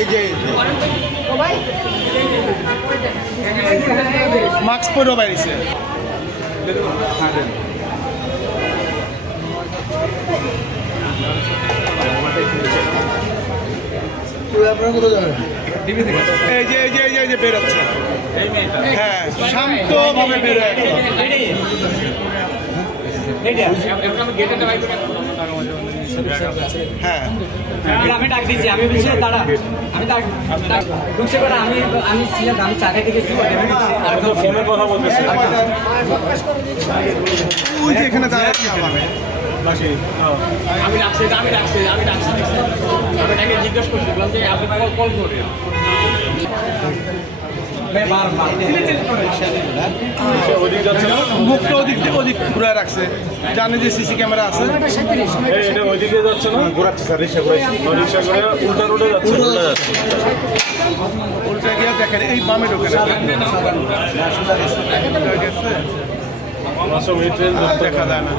এই যে মাস্ক পরেও বাইরেছে। আপনারা কোথাও যাবেন? এই যে এই যে এই যে এই যে বেরোচ্ছে, হ্যাঁ শান্তভাবে বেরোয়। হ্যাঁ আমি ডাক দিচ্ছি, আমি বলছি দাঁড়া, আমি ঢুকছে করে আমি ছিলাম, আমি চা খাইতে গেছি, ফোনে কথা বলতেছি। ওই যে এখানে দাঁড়াচ্ছি আমি রাখছি আমি জিজ্ঞেস করছি যে আপনি কল করেন। মুখটা ওদিক ঘুরে রাখছে, জানে যে সিসি ক্যামেরা আছে। ওইদিকে যাচ্ছে না, ঘোরাচ্ছে স্যার, রিক্সা করে উল্টা রোডে যাচ্ছে। উল্টা গিয়ে দেখেন এই বামে ঢোকে না, দেখা যায় না।